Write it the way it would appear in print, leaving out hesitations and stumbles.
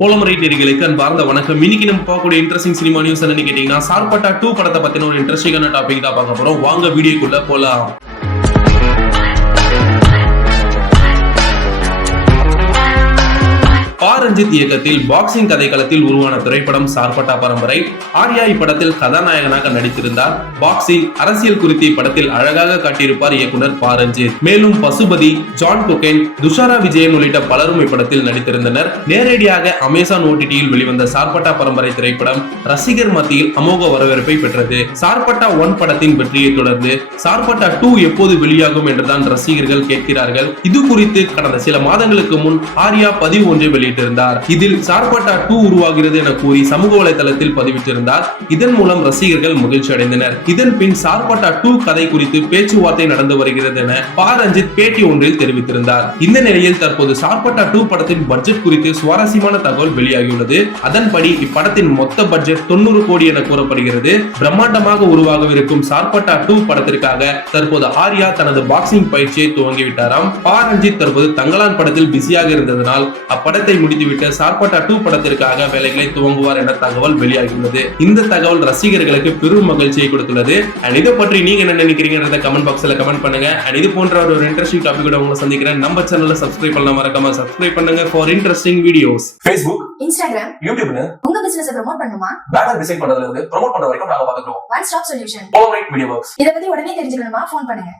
போலமரை நேயர்களுக்கு அன்பார்ந்த வணக்கம். இன்னைக்கு நம்ம பார்க்கக்கூடிய இன்ட்ரெஸ்டிங் சினிமா நியூஸ் என்னன்னு கேட்டீங்கன்னா, சார்பட்டா 2 படத்தை பத்தின ஒரு இன்ட்ரெஸ்டிங்கான டாபிக் தான் பார்க்க போறோம். வாங்க வீடியோக்குள்ள போலாம். ரஞ்சித் இயக்கத்தில் பாக்ஸிங் கதைக்களத்தில் உருவான திரைப்படம் சார்பட்டா பரம்பரை. ஆர்யா இப்படத்தில் கதாநாயகனாக நடித்திருந்தார். பாக்ஸிங், அரசியல் குறித்து இப்படத்தில் அழகாக காட்டியிருப்பார் இயக்குனர் ரஞ்சித். மேலும் பசுபதி, ஜான் கொகேன், துஷாரா விஜயன் உள்ளிட்ட பலரும் இப்படத்தில் நடித்திருந்தனர். நேரடியாக அமேசான் OTT-யில் வெளிவந்த சார்பட்டா பரம்பரை திரைப்படம் ரசிகர் மத்தியில் அமோக வரவேற்பை பெற்றது. சார்பட்டா 1 படத்தின் வெற்றியை தொடர்ந்து சார்பட்டா 2 எப்போது வெளியாகும் என்றுதான் ரசிகர்கள் கேட்கிறார்கள். இது குறித்து கடந்த சில மாதங்களுக்கு முன் ஆர்யா பதிவு ஒன்றை வெளியிட்டிருந்தார். இதில் சார்பட்டா 2 உருவாகிறது என கூறி சமூக வலைதளத்தில் பதிவிட்டிருந்தார். இதன் மூலம் ரசிகர்கள் மகிழ்ச்சி அடைந்தனர். இதன் பின் சார்பட்டா 2 கதை குறித்து பேச்சுவார்த்தை நடந்து வருகிறது என ரஞ்சித் பேட்டி ஒன்றில் தெரிவித்திருந்தார். இந்த நிலையில் தற்போது சார்பட்டா 2 படத்தின் பட்ஜெட் குறித்து சுவாரஸ்யமான தகவல் வெளியாகியுள்ளது. அதன்படி இப்படத்தின் மொத்த பட்ஜெட் 90 கோடி என கூறப்படுகிறது. பிரம்மாண்டமாக உருவாகவிருக்கும் சார்பட்டா 2 படத்திற்காக தற்போது ஆர்யா தனது பாக்ஸிங் பயிற்சியை துவங்கிவிட்டாராம். ரஞ்சித் தற்போது தங்கலான் படத்தில் பிஸியாக இருந்ததனால் அப்படத்தை முடித்துவிட்டு சார்பட்டா 2 படத்திற்காக வேலைகளை துவங்குவார் என தகவல் வெளியாகியுள்ளது. இந்த தகவல் ரசிகர்களுக்கு பெரும் மகிழ்ச்சியை கொடுத்துள்ளது. இதை பற்றி நீங்க என்ன நினைக்கிறீங்கன்றத கமெண்ட் பாக்ஸ்ல கமெண்ட் பண்ணுங்க. இது போன்ற ஒரு இன்ட்ரெஸ்டிங் டாபிக்கோட உங்களை சந்திக்கிறேன். நம்ம சேனலை சப்ஸ்கிரைப் பண்ண மறக்காம சப்ஸ்கிரைப் பண்ணுங்க for interesting videos. Facebook, Instagram, YouTube உங்க பிசினஸ் ப்ரோமோட் பண்ணுமா? பேனர் டிசைன் பண்றதுல இருந்து ப்ரோமோட் பண்ற வரைக்கும் நாங்க பாத்துக்கிறோம். One stop solution. Polymer Media Works. இத பத்தி உடனே தெரிஞ்சுக்கணுமா? ஃபோன் பண்ணுங்க.